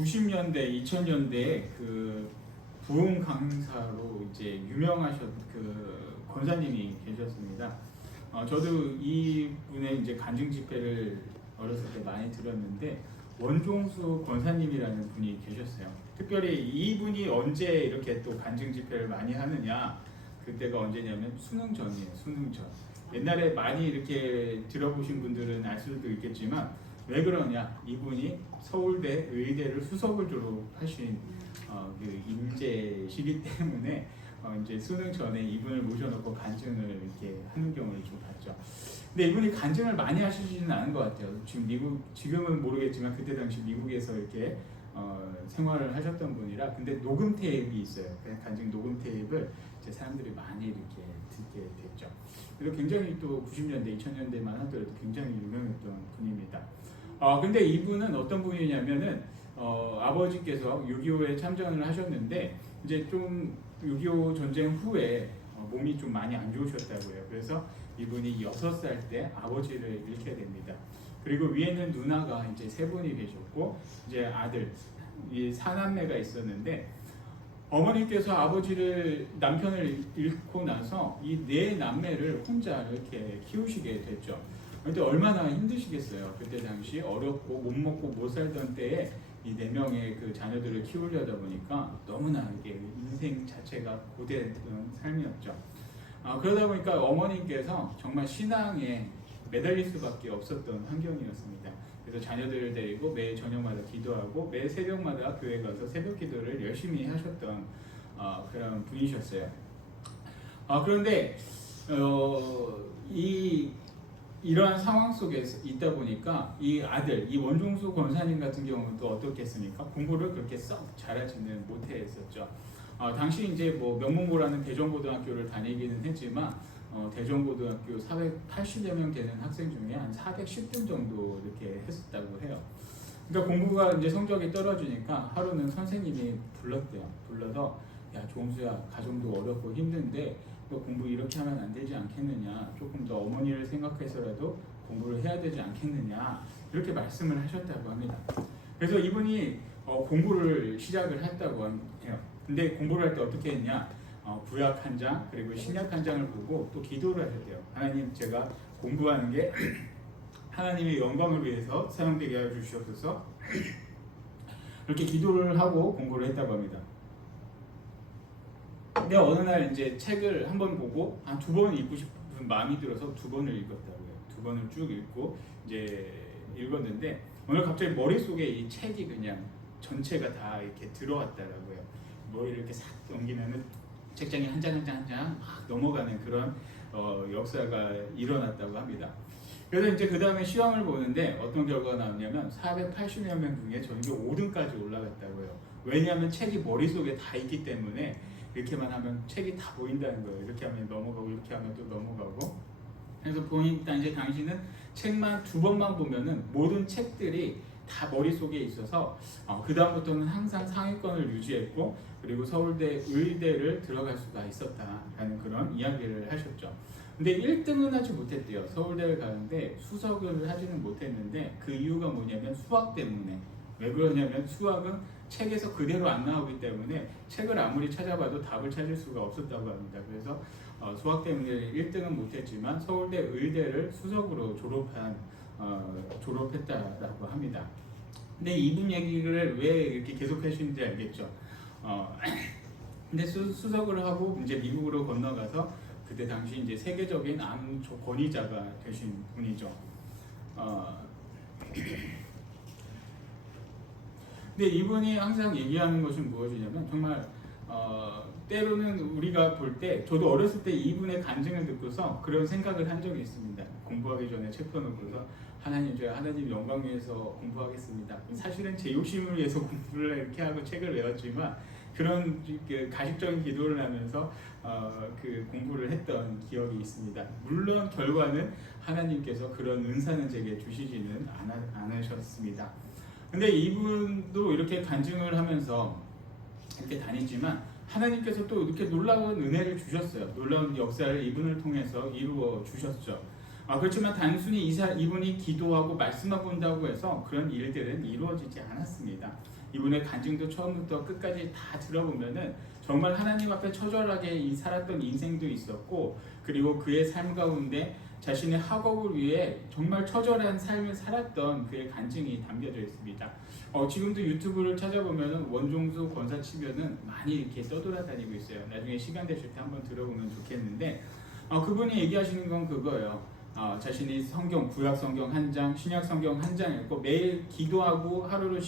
90년대, 2000년대 그 부흥 강사로 이제 유명하셨 그 권사님이 계셨습니다. 저도 이분의 이제 간증 집회를 어렸을 때 많이 들었는데 원종수 권사님이라는 분이 계셨어요. 특별히 이분이 언제 이렇게 또 간증 집회를 많이 하느냐, 그때가 언제냐면 수능 전이에요. 수능 전. 옛날에 많이 이렇게 들어보신 분들은 알 수도 있겠지만 왜 그러냐, 이분이 서울대 의대를 수석을 졸업하신 그 인재시기 때문에 이제 수능 전에 이분을 모셔놓고 간증을 이렇게 하는 경우를 좀 봤죠. 근데 이분이 간증을 많이 하시지는 않은 것 같아요. 지금은 모르겠지만 그때 당시 미국에서 이렇게 생활을 하셨던 분이라. 근데 녹음 테이프가 있어요. 간증 녹음 테이프를 이제 사람들이 많이 이렇게 듣게 됐죠. 그리고 굉장히 또 90년대, 2000년대만 하더라도 굉장히 유명했던 분입니다. 근데 이분은 어떤 분이냐면은 아버지께서 6.25에 참전을 하셨는데 이제 좀 6.25 전쟁 후에 몸이 좀 많이 안 좋으셨다고 해요. 그래서 이분이 6살 때 아버지를 잃게 됩니다. 그리고 위에는 누나가 이제 3분이 계셨고 이제 아들, 이 4남매가 있었는데 어머니께서 남편을 잃고 나서 이 4남매를 혼자 이렇게 키우시게 됐죠. 근데 얼마나 힘드시겠어요. 그때 당시 어렵고 못 먹고 못 살던 때에 이 4명의 그 자녀들을 키우려다 보니까 너무나 이게 인생 자체가 고되던 삶이었죠. 그러다 보니까 어머님께서 정말 신앙에 매달릴 수밖에 없었던 환경이었습니다. 그래서 자녀들을 데리고 매 저녁마다 기도하고 매 새벽마다 교회 가서 새벽 기도를 열심히 하셨던 그런 분이셨어요. 그런데 이러한 상황 속에 있다 보니까 이 아들, 이 원종수 권사님 같은 경우는 또 어떻겠습니까? 공부를 그렇게 썩 잘하지는 못했었죠. 당시 이제 뭐 명문고라는 대전고등학교를 다니기는 했지만 대전고등학교 480여 명 되는 학생 중에 한 410등 정도 이렇게 했었다고 해요. 그러니까 공부가 이제 성적이 떨어지니까 하루는 선생님이 불렀대요. 불러서 야 종수야, 가정도 어렵고 힘든데 너 공부 이렇게 하면 안 되지 않겠느냐, 조금 더 어머니를 생각해서라도 공부를 해야 되지 않겠느냐, 이렇게 말씀을 하셨다고 합니다. 그래서 이분이 공부를 시작을 했다고 해요. 근데 공부를 할 때 어떻게 했냐, 구약 한 장 그리고 신약 한 장을 보고 또 기도를 하셨대요. 하나님, 제가 공부하는 게 하나님의 영광을 위해서 사용되게 하여 주시옵소서, 이렇게 기도를 하고 공부를 했다고 합니다. 근데 어느 날 이제 책을 한 번 보고 한 2번 읽고 싶은 마음이 들어서 2번을 읽었다고요. 2번을 쭉 읽고 이제 읽었는데 오늘 갑자기 머릿속에 이 책이 그냥 전체가 다 이렇게 들어왔다라고요. 머리를 이렇게 싹 넘기면은 책장이 한 장 한 장 한 장 막 넘어가는 그런 역사가 일어났다고 합니다. 그래서 이제 그 다음에 시험을 보는데 어떤 결과가 나왔냐면 480여 명 중에 전교 5등까지 올라갔다고요. 왜냐하면 책이 머릿속에 다 있기 때문에 이렇게만 하면 책이 다 보인다는 거예요. 이렇게 하면 넘어가고 이렇게 하면 또 넘어가고. 그래서 보니까 이제 당신은 책만 2번만 보면은 모든 책들이 다 머릿속에 있어서 그 다음부터는 항상 상위권을 유지했고 그리고 서울대 의대를 들어갈 수가 있었다라는 그런 이야기를 하셨죠. 근데 1등은 하지 못했대요. 서울대를 가는데 수석을 하지는 못했는데 그 이유가 뭐냐면 수학 때문에. 왜 그러냐면 수학은 책에서 그대로 안 나오기 때문에 책을 아무리 찾아봐도 답을 찾을 수가 없었다고 합니다. 그래서 수학 때문에 1등은 못했지만 서울대 의대를 수석으로 졸업했다라고 합니다. 근데 이분 얘기를 왜 이렇게 계속 하시는지 알겠죠? 근데 수석을 하고 이제 미국으로 건너가서 그때 당시 이제 세계적인 암 권위자가 되신 분이죠. 근데 이분이 항상 얘기하는 것은 무엇이냐면 정말 때로는 우리가 볼 때, 저도 어렸을 때 이분의 간증을 듣고서 그런 생각을 한 적이 있습니다. 공부하기 전에 책 펴놓고서 하나님, 제가 하나님 영광 위해서 공부하겠습니다. 사실은 제 욕심을 위해서 공부를 이렇게 하고 책을 외웠지만 그런 가식적인 기도를 하면서 그 공부를 했던 기억이 있습니다. 물론 결과는 하나님께서 그런 은사는 제게 주시지는 않으셨습니다. 근데 이분도 이렇게 간증을 하면서 이렇게 다니지만 하나님께서 또 이렇게 놀라운 은혜를 주셨어요. 놀라운 역사를 이분을 통해서 이루어 주셨죠. 그렇지만 단순히 이분이 기도하고 말씀만 본다고 해서 그런 일들은 이루어지지 않았습니다. 이분의 간증도 처음부터 끝까지 다 들어보면은 정말 하나님 앞에 처절하게 살았던 인생도 있었고, 그리고 그의 삶 가운데 자신의 학업을 위해 정말 처절한 삶을 살았던 그의 간증이 담겨져 있습니다. 지금도 유튜브를 찾아보면은 원종수 권사 치면은 많이 이렇게 떠돌아다니고 있어요. 나중에 시간 되실 때 한번 들어보면 좋겠는데, 그분이 얘기하시는 건 그거예요. 자신이 성경, 구약 성경 한 장, 신약 성경 한 장 읽고 매일 기도하고 하루를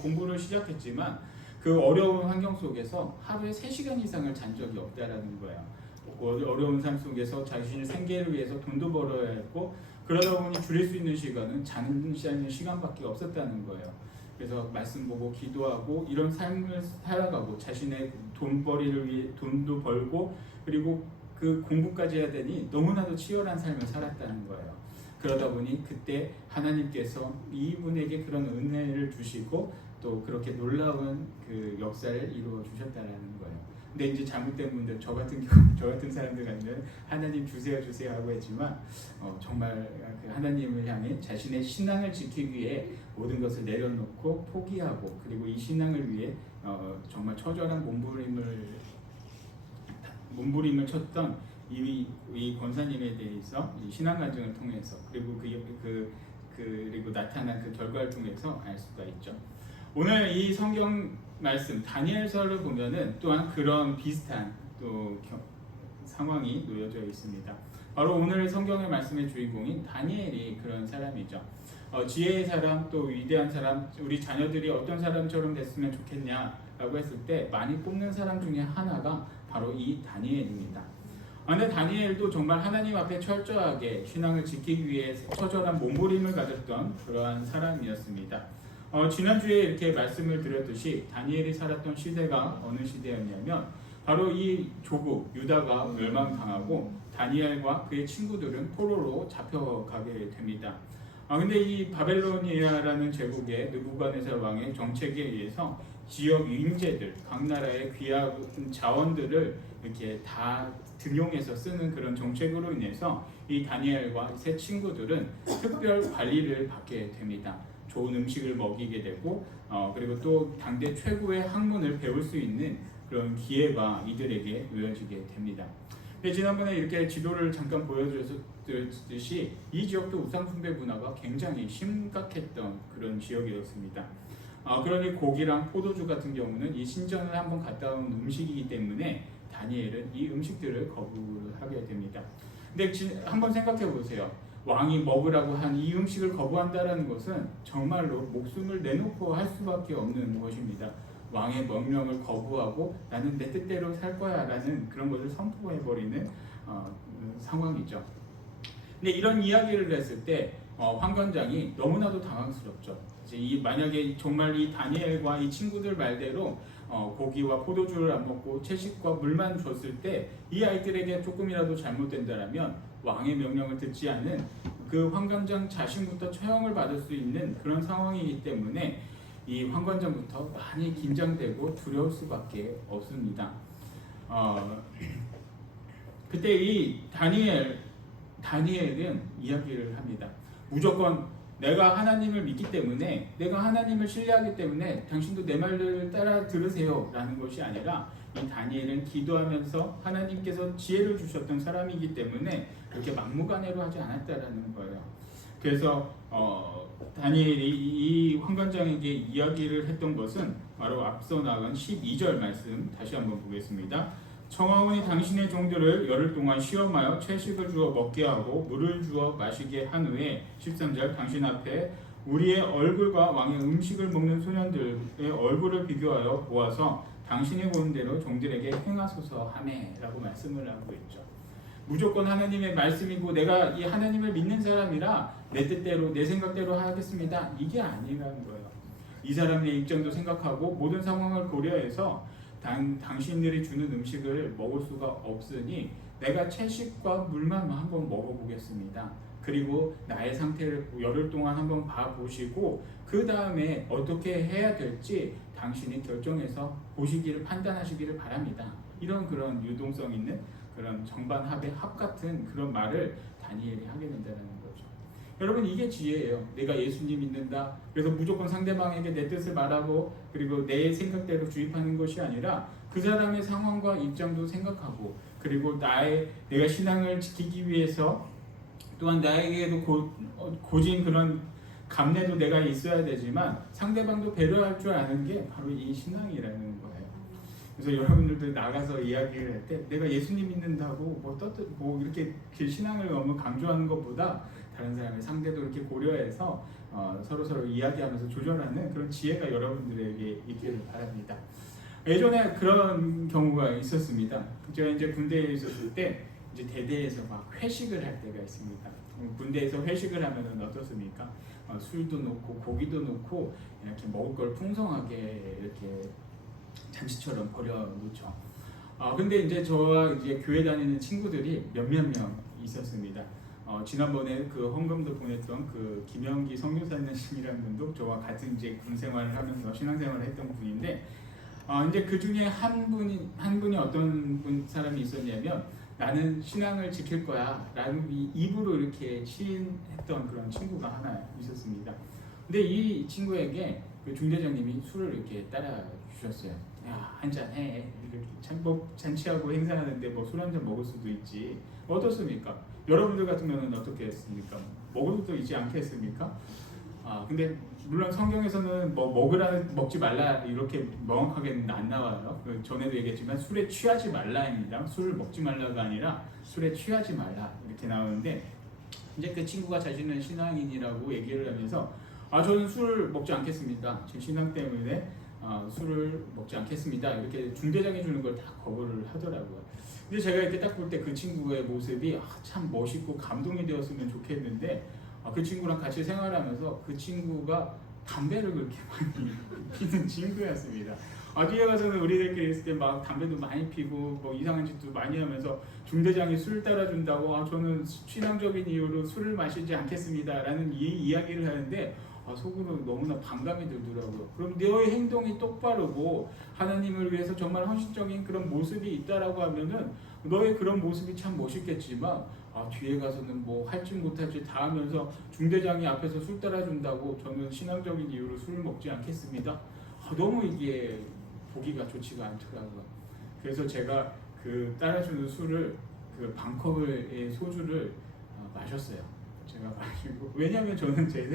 공부를 시작했지만 그 어려운 환경 속에서 하루에 3시간 이상을 잔 적이 없다라는 거예요. 어려운 삶 속에서 자신의 생계를 위해서 돈도 벌어야 했고, 그러다 보니 줄일 수 있는 시간은 자는 시간밖에 없었다는 거예요. 그래서 말씀 보고 기도하고 이런 삶을 살아가고 자신의 돈벌이를 위해 돈도 벌고, 그리고 그 공부까지 해야 되니 너무나도 치열한 삶을 살았다는 거예요. 그러다 보니 그때 하나님께서 이분에게 그런 은혜를 주시고 또 그렇게 놀라운 그 역사를 이루어 주셨다는 거예요. 근데 이제 잘못된 분들, 저 같은 사람들 같으면 하나님 주세요 하고 했지만 정말 그 하나님을 향해 자신의 신앙을 지키기 위해 모든 것을 내려놓고 포기하고, 그리고 이 신앙을 위해 정말 처절한 몸부림을 쳤던 이 권사님에 대해서 이 신앙 간증을 통해서, 그리고 그리고 나타난 그 결과를 통해서 알 수가 있죠. 오늘 이 성경 말씀 다니엘서를 보면은 또한 그런 비슷한 또 상황이 놓여져 있습니다. 바로 오늘 성경의 말씀의 주인공인 다니엘이 그런 사람이죠. 지혜의 사람, 또 위대한 사람, 우리 자녀들이 어떤 사람처럼 됐으면 좋겠냐라고 했을 때 많이 꼽는 사람 중에 하나가 바로 이 다니엘입니다. 근데 다니엘도 정말 하나님 앞에 철저하게 신앙을 지키기 위해 처절한 몸부림을 가졌던 그러한 사람이었습니다. 지난주에 이렇게 말씀을 드렸듯이 다니엘이 살았던 시대가 어느 시대였냐면 바로 이 조국 유다가 멸망당하고 다니엘과 그의 친구들은 포로로 잡혀가게 됩니다. 근데 이 바벨로니아라는 제국의 느부갓네살 왕의 정책에 의해서 지역 인재들, 각 나라의 귀한 자원들을 이렇게 다 등용해서 쓰는 그런 정책으로 인해서 이 다니엘과 세 친구들은 특별 관리를 받게 됩니다. 좋은 음식을 먹이게 되고, 그리고 또 당대 최고의 학문을 배울 수 있는 그런 기회가 이들에게 놓여지게 됩니다. 지난번에 이렇게 지도를 잠깐 보여드렸듯이 이 지역도 우상숭배 문화가 굉장히 심각했던 그런 지역이었습니다. 그러니 고기랑 포도주 같은 경우는 이 신전을 한번 갔다 온 음식이기 때문에 다니엘은 이 음식들을 거부하게 됩니다. 근데 한번 생각해 보세요. 왕이 먹으라고 한 이 음식을 거부한다는 것은 정말로 목숨을 내놓고 할 수밖에 없는 것입니다. 왕의 명령을 거부하고 나는 내 뜻대로 살 거야 라는 그런 것을 선포해버리는 상황이죠. 근데 이런 이야기를 했을 때 황관장이 너무나도 당황스럽죠. 만약에 정말 이 다니엘과 이 친구들 말대로 고기와 포도주를 안 먹고 채식과 물만 줬을 때 이 아이들에게 조금이라도 잘못된다면 왕의 명령을 듣지 않은 그 황관장 자신부터 처형을 받을 수 있는 그런 상황이기 때문에 이 황관장부터 많이 긴장되고 두려울 수밖에 없습니다. 그때 이 다니엘은 이야기를 합니다. 무조건 내가 하나님을 믿기 때문에, 내가 하나님을 신뢰하기 때문에 당신도 내 말을 따라 들으세요 라는 것이 아니라, 이 다니엘은 기도하면서 하나님께서 지혜를 주셨던 사람이기 때문에 그렇게 막무가내로 하지 않았다라는 거예요. 그래서 다니엘이 이 황관장에게 이야기를 했던 것은 바로 앞서 나간 12절 말씀 다시 한번 보겠습니다. 청하오니 당신의 종들을 열흘 동안 시험하여 채식을 주어 먹게 하고 물을 주어 마시게 한 후에 13절 당신 앞에 우리의 얼굴과 왕의 음식을 먹는 소년들의 얼굴을 비교하여 보아서 당신이 보는 대로 종들에게 행하소서 하매 라고 말씀을 하고 있죠. 무조건 하나님의 말씀이고 내가 이 하나님을 믿는 사람이라 내 뜻대로 내 생각대로 하겠습니다, 이게 아니라는 거예요. 이 사람의 입장도 생각하고 모든 상황을 고려해서 당신들이 주는 음식을 먹을 수가 없으니 내가 채식과 물만 한번 먹어보겠습니다. 그리고 나의 상태를 열흘 동안 한번 봐보시고 그 다음에 어떻게 해야 될지 당신이 결정해서 보시기를, 판단하시기를 바랍니다. 이런 그런 유동성 있는 그런 정반합의 합 같은 그런 말을 다니엘이 하게 된다는 거죠. 여러분 이게 지혜예요. 내가 예수님 믿는다. 그래서 무조건 상대방에게 내 뜻을 말하고 그리고 내 생각대로 주입하는 것이 아니라 그 사람의 상황과 입장도 생각하고 그리고 내가 신앙을 지키기 위해서 또한 나에게도 고진 그런 감내도 내가 있어야 되지만 상대방도 배려할 줄 아는 게 바로 이 신앙이라는 거예요. 그래서 여러분들도 나가서 이야기를 할 때 내가 예수님 믿는다고 뭐 이렇게 신앙을 너무 강조하는 것보다 다른 사람의 상대도 이렇게 고려해서 서로 이야기하면서 조절하는 그런 지혜가 여러분들에게 있기를 바랍니다. 예전에 그런 경우가 있었습니다. 제가 이제 군대에 있었을 때 이제 대대에서 막 회식을 할 때가 있습니다. 군대에서 회식을 하면은 어떻습니까? 술도 놓고 고기도 놓고 이렇게 먹을 걸 풍성하게 이렇게 잔치처럼 벌여놓죠. 근데 이제 저와 이제 교회 다니는 친구들이 몇몇 명 있었습니다. 지난번에 그 헌금도 보냈던 그 김영기 선교사님이라는 분도 저와 같은 이제 군 생활을 하면서 신앙생활을 했던 분인데, 이제 그 중에 한 분이 어떤 사람이 있었냐면 나는 신앙을 지킬 거야 라는 입으로 이렇게 시인했던 그런 친구가 하나 있었습니다. 근데 이 친구에게 그 중대장님이 술을 이렇게 따라 주셨어요. 야, 한잔 해. 이렇게 잔치하고 행사하는데 뭐 술 한 잔 먹을 수도 있지. 어떻습니까? 여러분들 같으면 어떻게 했습니까? 먹을 수도 있지 않겠습니까? 근데 물론 성경에서는 뭐 먹지 말라 이렇게 명확하게는 안 나와요. 전에도 얘기했지만 술에 취하지 말라입니다. 술을 먹지 말라가 아니라 술에 취하지 말라 이렇게 나오는데, 이제 그 친구가 자신은 신앙인이라고 얘기를 하면서 저는 술을 먹지 않겠습니다. 제 신앙 때문에 술을 먹지 않겠습니다. 이렇게 중대장이 주는 걸 다 거부를 하더라고요. 근데 제가 이렇게 딱 볼 때 그 친구의 모습이 참 멋있고 감동이 되었으면 좋겠는데, 그 친구랑 같이 생활하면서 그 친구가 담배를 그렇게 많이 피는 친구였습니다. 뒤에 가서는 우리들끼리 있을 때 막 담배도 많이 피고 뭐 이상한 짓도 많이 하면서 중대장이 술 따라준다고 저는 신앙적인 이유로 술을 마시지 않겠습니다 라는 이야기를 하는데 속으로 너무나 반감이 들더라고요. 그럼 너의 행동이 똑바르고 하나님을 위해서 정말 헌신적인 그런 모습이 있다라고 하면은 너의 그런 모습이 참 멋있겠지만 뒤에 가서는 뭐 할지 못할지 다 하면서 중대장이 앞에서 술 따라준다고 저는 신앙적인 이유로 술을 먹지 않겠습니다. 너무 이게 보기가 좋지가 않더라고요. 그래서 제가 그 따라주는 술을 그 반컵의 소주를 마셨어요. 제가 마시고, 왜냐하면 저는 제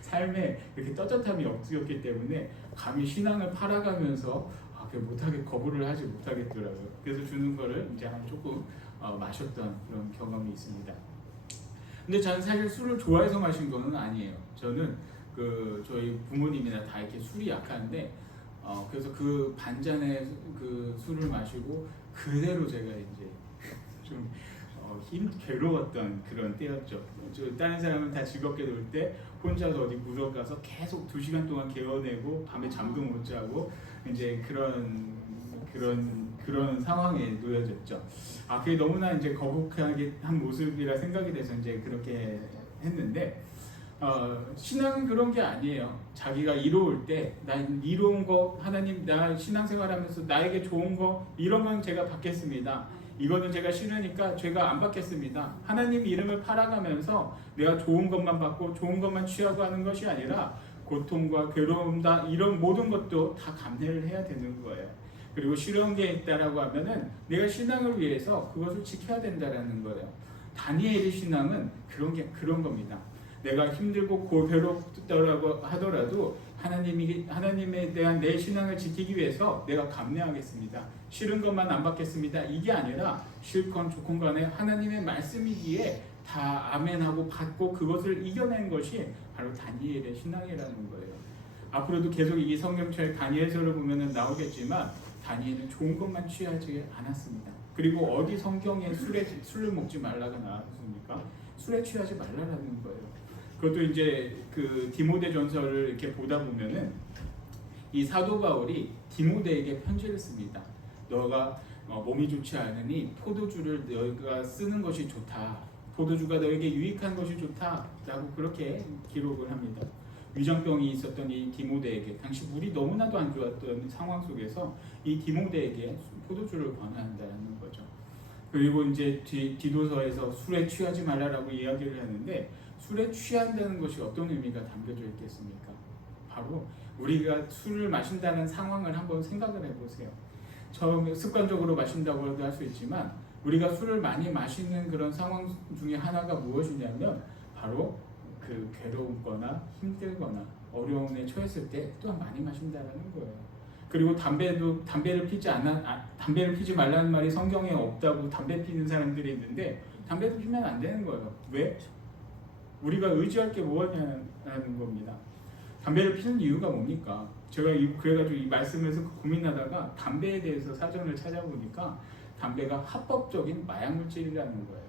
삶에 이렇게 떳떳함이 없었기 때문에 감히 신앙을 팔아가면서 못하게 거부를 하지 못하겠더라고요. 그래서 주는 거를 이제 한 조금 마셨던 그런 경험이 있습니다. 근데 저는 사실 술을 좋아해서 마신 거는 아니에요. 저는 저희 부모님이나 다 이렇게 술이 약한데 그래서 그 반잔의 그 술을 마시고 그대로 제가 이제 좀 괴로웠던 그런 때였죠. 다른 사람은 다 즐겁게 놀 때 혼자서 어디 구석 가서 계속 2시간 동안 개어내고 밤에 잠도 못 자고 이제 그런 상황에 놓여졌죠. 그게 너무나 이제 거북하게 한 모습이라 생각이 돼서 이제 그렇게 했는데, 신앙은 그런 게 아니에요. 자기가 이로울 때, 난 이로운 거, 하나님, 나 신앙생활하면서 나에게 좋은 거, 이런 건 제가 받겠습니다. 이거는 제가 싫으니까 제가 안 받겠습니다. 하나님 이름을 팔아가면서 내가 좋은 것만 받고 좋은 것만 취하고 하는 것이 아니라 고통과 괴로움 이런 모든 것도 다 감내를 해야 되는 거예요. 그리고 싫은 게 있다라고 하면은 내가 신앙을 위해서 그것을 지켜야 된다라는 거예요. 다니엘의 신앙은 그런 겁니다. 내가 힘들고 괴롭다라고 하더라도 하나님에 대한 내 신앙을 지키기 위해서 내가 감내하겠습니다. 싫은 것만 안 받겠습니다. 이게 아니라 싫건 좋건 간에 하나님의 말씀이기에 다 아멘하고 받고 그것을 이겨낸 것이 바로 다니엘의 신앙이라는 거예요. 앞으로도 계속 이 성경책 다니엘서를 보면 나오겠지만 다니엘은 좋은 것만 취하지 않았습니다. 그리고 어디 성경에 술을 먹지 말라가 나왔습니까? 술에 취하지 말라라는 거예요. 그것도 이제 그 디모데전서를 이렇게 보다 보면은 이 사도 바울이 디모데에게 편지를 씁니다. 너가 몸이 좋지 않으니 포도주를 너희가 쓰는 것이 좋다. 포도주가 너에게 유익한 것이 좋다라고 그렇게 기록을 합니다. 위장병이 있었던 이 디모데에게 당시 물이 너무나도 안 좋았던 상황 속에서 이 디모데에게 포도주를 권한다는 거죠. 그리고 이제 디도서에서 술에 취하지 말라라고 이야기를 하는데 술에 취한다는 것이 어떤 의미가 담겨져 있겠습니까? 바로 우리가 술을 마신다는 상황을 한번 생각을 해보세요. 처음에 습관적으로 마신다고도 할 수 있지만 우리가 술을 많이 마시는 그런 상황 중에 하나가 무엇이냐면 바로 그 괴로웠거나 힘들거나 어려움에 처했을 때 또한 많이 마신다는 거예요. 그리고 담배를 피지 말라는 말이 성경에 없다고 담배 피는 사람들이 있는데 담배도 피면 안 되는 거예요. 왜? 우리가 의지할 게 뭐냐는 겁니다. 담배를 피는 이유가 뭡니까? 제가 그래가지고 이 말씀에서 고민하다가 담배에 대해서 사전을 찾아보니까 담배가 합법적인 마약 물질이라는 거예요.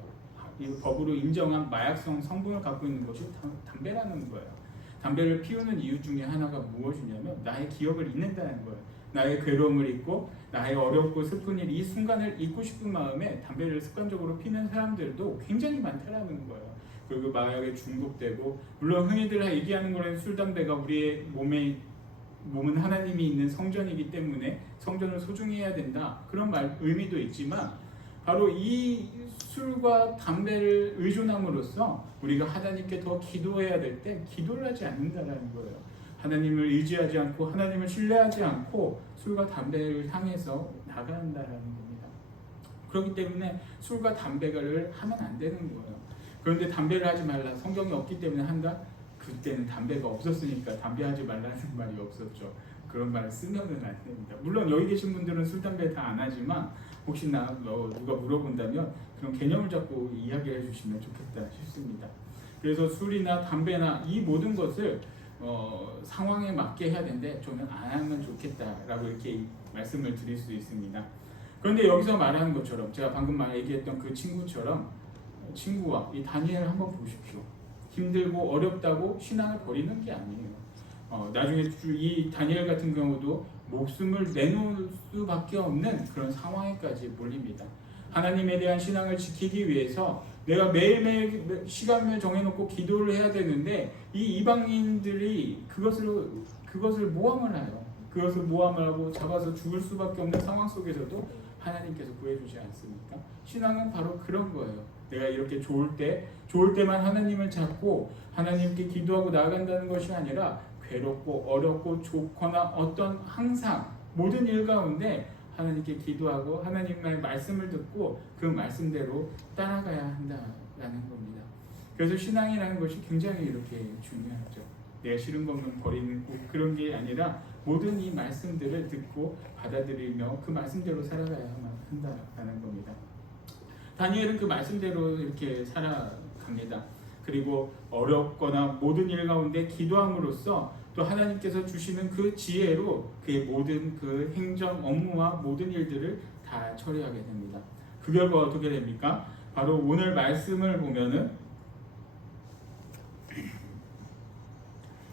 이 법으로 인정한 마약성 성분을 갖고 있는 것이 담배라는 거예요. 담배를 피우는 이유 중에 하나가 무엇이냐면 나의 기억을 잊는다는 거예요. 나의 괴로움을 잊고 나의 어렵고 슬픈 일, 이 순간을 잊고 싶은 마음에 담배를 습관적으로 피는 사람들도 굉장히 많다라는 거예요. 그리고 마약에 중독되고, 물론 흔히들 얘기하는 거는 술, 담배가 우리의 몸은 하나님이 있는 성전이기 때문에 성전을 소중히 해야 된다, 그런 의미도 있지만 바로 이 술과 담배를 의존함으로써 우리가 하나님께 더 기도해야 될 때 기도를 하지 않는다는 거예요. 하나님을 의지하지 않고 하나님을 신뢰하지 않고 술과 담배를 향해서 나간다는 겁니다. 그렇기 때문에 술과 담배를 하면 안 되는 거예요. 그런데 담배를 하지 말라, 성경이 없기 때문에 한다? 그때는 담배가 없었으니까 담배 하지 말라는 말이 없었죠. 그런 말을 쓰면은 안 됩니다. 물론 여기 계신 분들은 술, 담배 다 안 하지만 혹시나 누가 물어본다면 그런 개념을 잡고 이야기해 주시면 좋겠다 싶습니다. 그래서 술이나 담배나 이 모든 것을 상황에 맞게 해야 되는데 저는 안 하면 좋겠다라고 이렇게 말씀을 드릴 수 있습니다. 그런데 여기서 말하는 것처럼 제가 방금 얘기했던 그 친구와 이 다니엘을 한번 보십시오. 힘들고 어렵다고 신앙을 버리는 게 아니에요. 나중에 이 다니엘 같은 경우도 목숨을 내놓을 수밖에 없는 그런 상황에까지 몰립니다. 하나님에 대한 신앙을 지키기 위해서 내가 매일매일 시간을 정해놓고 기도를 해야 되는데 이 이방인들이 그것을 모함을 해요. 그것을 모함을 하고 잡아서 죽을 수밖에 없는 상황 속에서도 하나님께서 구해주지 않습니까? 신앙은 바로 그런 거예요. 내가 이렇게 좋을 때만 하나님을 찾고 하나님께 기도하고 나아간다는 것이 아니라 괴롭고 어렵고 좋거나 어떤 항상 모든 일 가운데 하나님께 기도하고 하나님의 말씀을 듣고 그 말씀대로 따라가야 한다라는 겁니다. 그래서 신앙이라는 것이 굉장히 이렇게 중요하죠. 내가 싫은 것만 버리는 그런 게 아니라 모든 이 말씀들을 듣고 받아들이며 그 말씀대로 살아가야만 한다라는 겁니다. 다니엘은 그 말씀대로 이렇게 살아갑니다. 그리고 어렵거나 모든 일 가운데 기도함으로써 또 하나님께서 주시는 그 지혜로 그의 모든 그 행정 업무와 모든 일들을 다 처리하게 됩니다. 그 결과 어떻게 됩니까? 바로 오늘 말씀을 보면은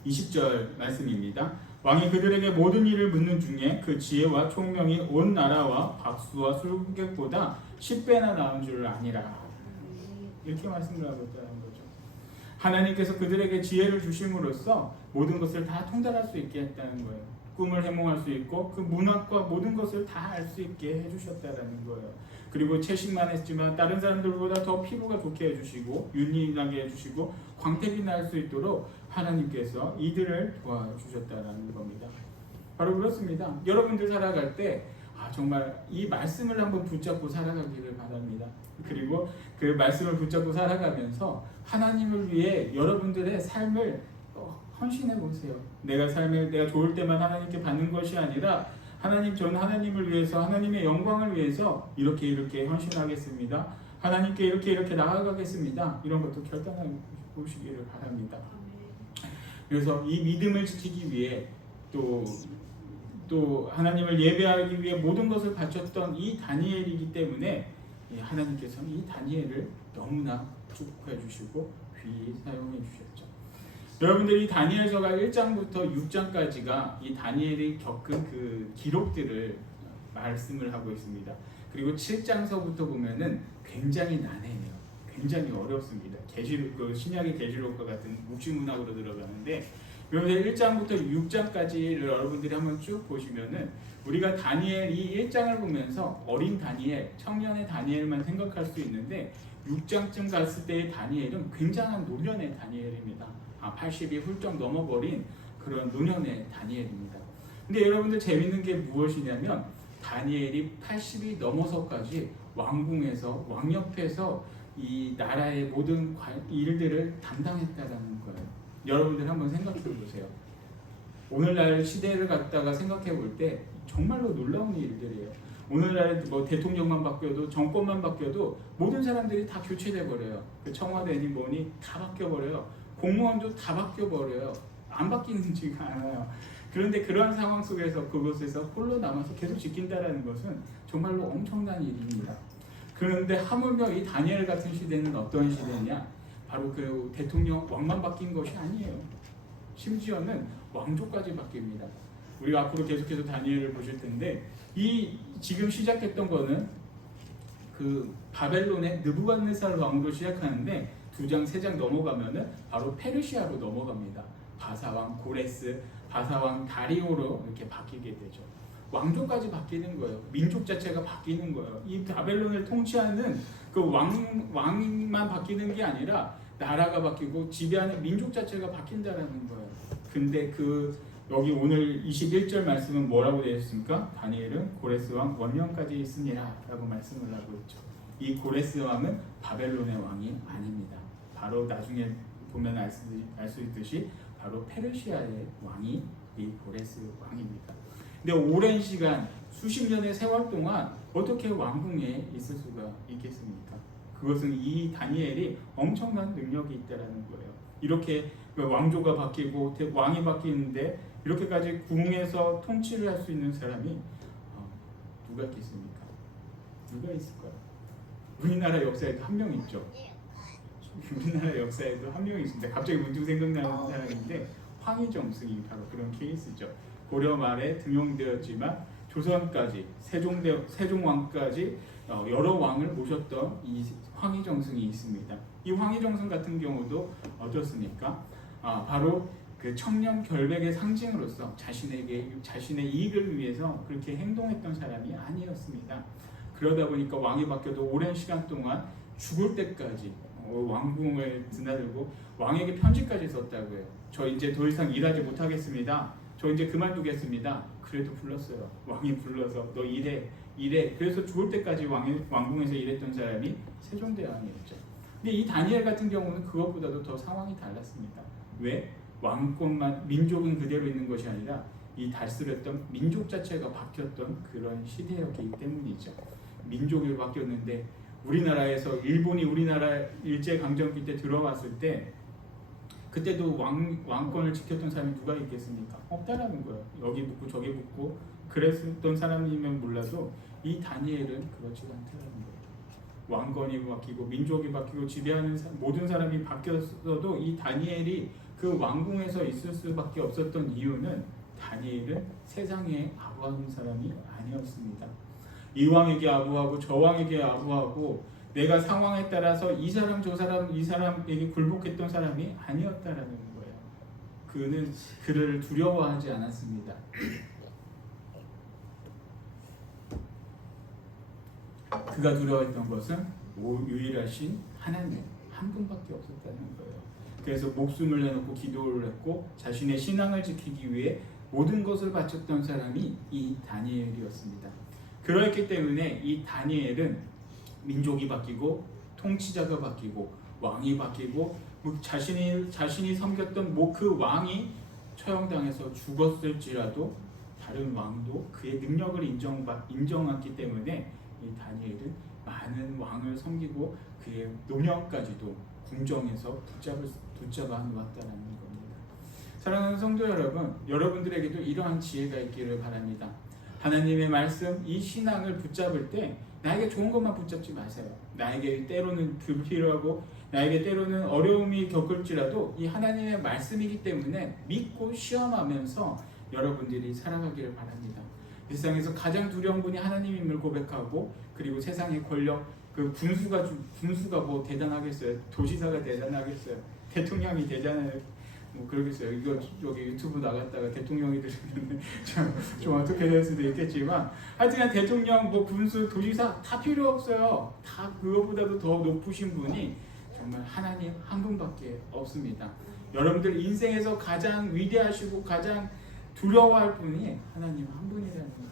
20절 말씀입니다. 왕이 그들에게 모든 일을 묻는 중에 그 지혜와 총명이 온 나라와 박수와 술객보다 10배나 나은 줄 아니라. 이렇게 말씀을 하고 있다는 거죠. 하나님께서 그들에게 지혜를 주심으로써 모든 것을 다 통달할 수 있게 했다는 거예요. 꿈을 해몽할 수 있고 그 문학과 모든 것을 다 알 수 있게 해주셨다는 거예요. 그리고 채식만 했지만 다른 사람들보다 더 피부가 좋게 해주시고 윤리나게 해주시고 광택이 날 수 있도록 하나님께서 이들을 도와주셨다는 겁니다. 바로 그렇습니다. 여러분들 살아갈 때 정말 이 말씀을 한번 붙잡고 살아가기를 바랍니다. 그리고 그 말씀을 붙잡고 살아가면서 하나님을 위해 여러분들의 삶을 헌신해 보세요. 내가 좋을 때만 하나님께 받는 것이 아니라 저는 하나님을 위해서 하나님의 영광을 위해서 이렇게 헌신하겠습니다. 하나님께 이렇게 나아가겠습니다. 이런 것도 결단해 보시기를 바랍니다. 그래서 이 믿음을 지키기 위해 또 하나님을 예배하기 위해 모든 것을 바쳤던 이 다니엘이기 때문에 하나님께서는 이 다니엘을 너무나 축복해 주시고 귀히 사용해 주셨죠. 여러분들이 다니엘서가 1장부터 6장까지가 이 다니엘이 겪은 그 기록들을 말씀을 하고 있습니다. 그리고 7장서부터 보면은 굉장히 난해해요. 굉장히 어렵습니다. 신약의 계시록과 같은 묵시문학으로 들어가는데 여러분들 1장부터 6장까지를 여러분들이 한번 쭉 보시면은 우리가 다니엘 이 1장을 보면서 어린 다니엘, 청년의 다니엘만 생각할 수 있는데 6장쯤 갔을 때의 다니엘은 굉장한 노년의 다니엘입니다. 80이 훌쩍 넘어버린 그런 노년의 다니엘입니다. 근데 여러분들 재밌는 게 무엇이냐면 다니엘이 80이 넘어서까지 왕궁에서 왕 옆에서 이 나라의 모든 일들을 담당했다라는 거예요. 여러분들 한번 생각해 보세요. 오늘날 시대를 갖다가 생각해 볼 때 정말로 놀라운 일들이에요. 오늘날 뭐 대통령만 바뀌어도 정권만 바뀌어도 모든 사람들이 다 교체돼 버려요. 그 청와대니 뭐니 다 바뀌어 버려요. 공무원도 다 바뀌어 버려요. 안 바뀌는지가 않아요. 그런데 그러한 상황 속에서 그곳에서 홀로 남아서 계속 지킨다라는 것은 정말로 엄청난 일입니다. 그런데 하물며 이 다니엘 같은 시대는 어떤 시대냐? 바로 그 대통령 왕만 바뀐 것이 아니에요. 심지어는 왕조까지 바뀝니다. 우리가 앞으로 계속해서 다니엘을 보실 텐데 이 지금 시작했던 거는 그 바벨론의 느부갓네살 왕으로 시작하는데 2장 3장 넘어가면은 바로 페르시아로 넘어갑니다. 바사왕 고레스, 바사왕 다리오로 이렇게 바뀌게 되죠. 왕조까지 바뀌는 거예요. 민족 자체가 바뀌는 거예요. 이 바벨론을 통치하는 그 왕만 바뀌는 게 아니라 나라가 바뀌고 지배하는 민족 자체가 바뀐다라는 거예요. 근데 그 여기 오늘 21절 말씀은 뭐라고 되어 있습니까? 다니엘은 고레스 왕 원년까지 있으니라 라고 말씀을 하고 있죠. 이 고레스 왕은 바벨론의 왕이 아닙니다. 바로 나중에 보면 알 수 있듯이 바로 페르시아의 왕이 이 고레스 왕입니다. 근데 오랜 시간 수십 년의 세월 동안 어떻게 왕궁에 있을 수가 있겠습니까? 그것은 이 다니엘이 엄청난 능력이 있다라는 거예요. 이렇게 왕조가 바뀌고 왕이 바뀌는데 이렇게까지 궁에서 통치를 할 수 있는 사람이 누가 있겠습니까? 누가 있을까요? 우리나라 역사에도 한 명 있죠. 우리나라 역사에도 한 명이 있습니다. 갑자기 문득 생각나는 사람인데 황희정승이 바로 그런 케이스죠. 고려 말에 등용되었지만 조선까지 세종왕까지 여러 왕을 모셨던 이 황희정승이 있습니다. 이 황희정승 같은 경우도 어떻습니까? 바로 그 청렴 결백의 상징으로서 자신의 이익을 위해서 그렇게 행동했던 사람이 아니었습니다. 그러다 보니까 왕이 바뀌어도 오랜 시간 동안 죽을 때까지 왕궁을 드나들고 왕에게 편지까지 썼다고 해요. 저 이제 더 이상 일하지 못하겠습니다. 저 이제 그만두겠습니다. 그래도 불렀어요. 왕이 불러서 너 일해. 그래서 죽을 때까지 왕궁에서 일했던 사람이 세종대왕이었죠. 근데 이 다니엘 같은 경우는 그것보다도 더 상황이 달랐습니다. 왜? 왕권만 민족은 그대로 있는 것이 아니라 이 다스렸던 민족 자체가 바뀌었던 그런 시대였기 때문이죠. 민족이 바뀌었는데 우리나라에서 일본이 우리나라 일제강점기 때 들어왔을 때 그때도 왕권을 지켰던 사람이 누가 있겠습니까? 없다라는 거예요. 여기 붙고 저기 붙고 그랬던 사람이면 몰라도 이 다니엘은 그렇지 않다라는 거예요. 왕권이 바뀌고 민족이 바뀌고 지배하는 모든 사람이 바뀌었어도 이 다니엘이 그 왕궁에서 있을 수밖에 없었던 이유는 다니엘은 세상에 아부하는 사람이 아니었습니다. 이 왕에게 아부하고 저 왕에게 아부하고 내가 상황에 따라서 이 사람 저 사람 이 사람에게 굴복했던 사람이 아니었다라는 거예요. 그는 그를 두려워하지 않았습니다. 그가 두려워했던 것은 유일하신 하나님 한 분밖에 없었다는 거예요. 그래서 목숨을 내놓고 기도를 했고 자신의 신앙을 지키기 위해 모든 것을 바쳤던 사람이 이 다니엘이었습니다. 그렇기 때문에 이 다니엘은 민족이 바뀌고 통치자가 바뀌고 왕이 바뀌고 자신이 섬겼던 그 왕이 처형당해서 죽었을지라도 다른 왕도 그의 능력을 인정했기 때문에 이 다니엘은 많은 왕을 섬기고 그의 노년까지도 궁정에서 붙잡아 놓았다는 겁니다. 사랑하는 성도 여러분, 여러분들에게도 이러한 지혜가 있기를 바랍니다. 하나님의 말씀, 이 신앙을 붙잡을 때 나에게 좋은 것만 붙잡지 마세요. 나에게 때로는 불필요하고 나에게 때로는 어려움이 겪을지라도 이 하나님의 말씀이기 때문에 믿고 시험하면서 여러분들이 살아가기를 바랍니다. 세상에서 가장 두려운 분이 하나님임을 고백하고 그리고 세상의 권력, 그 군수가 뭐 대단하겠어요? 도지사가 대단하겠어요? 대통령이 뭐 그러겠어요. 이거 여기 유튜브 나갔다가 대통령이 되면 좀 어떻게 될 수도 있겠지만 하여튼간 대통령, 뭐 군수, 도지사 다 필요 없어요. 다 그거보다도 더 높으신 분이 정말 하나님 한 분밖에 없습니다. 여러분들 인생에서 가장 위대하시고 가장 두려워할 분이 하나님 한 분이라는 거예요.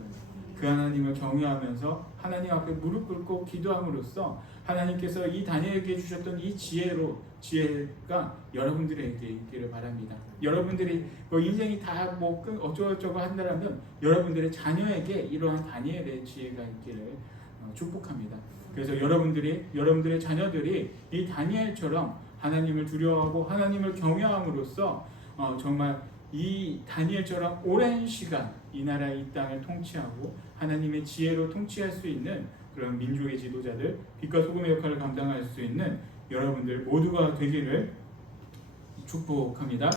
그 하나님을 경외하면서 하나님 앞에 무릎 꿇고 기도함으로써 하나님께서 이 다니엘에게 주셨던 이 지혜가 여러분들에게 있기를 바랍니다. 여러분들이 뭐 인생이 다 뭐 어쩌고저쩌고 한다면 여러분들의 자녀에게 이러한 다니엘의 지혜가 있기를 축복합니다. 그래서 여러분들의 자녀들이 이 다니엘처럼 하나님을 두려워하고 하나님을 경외함으로써 정말 이 다니엘처럼 오랜 시간 이 나라 이 땅을 통치하고 하나님의 지혜로 통치할 수 있는 그런 민족의 지도자들, 빛과 소금의 역할을 감당할 수 있는 여러분들 모두가 되기를 축복합니다.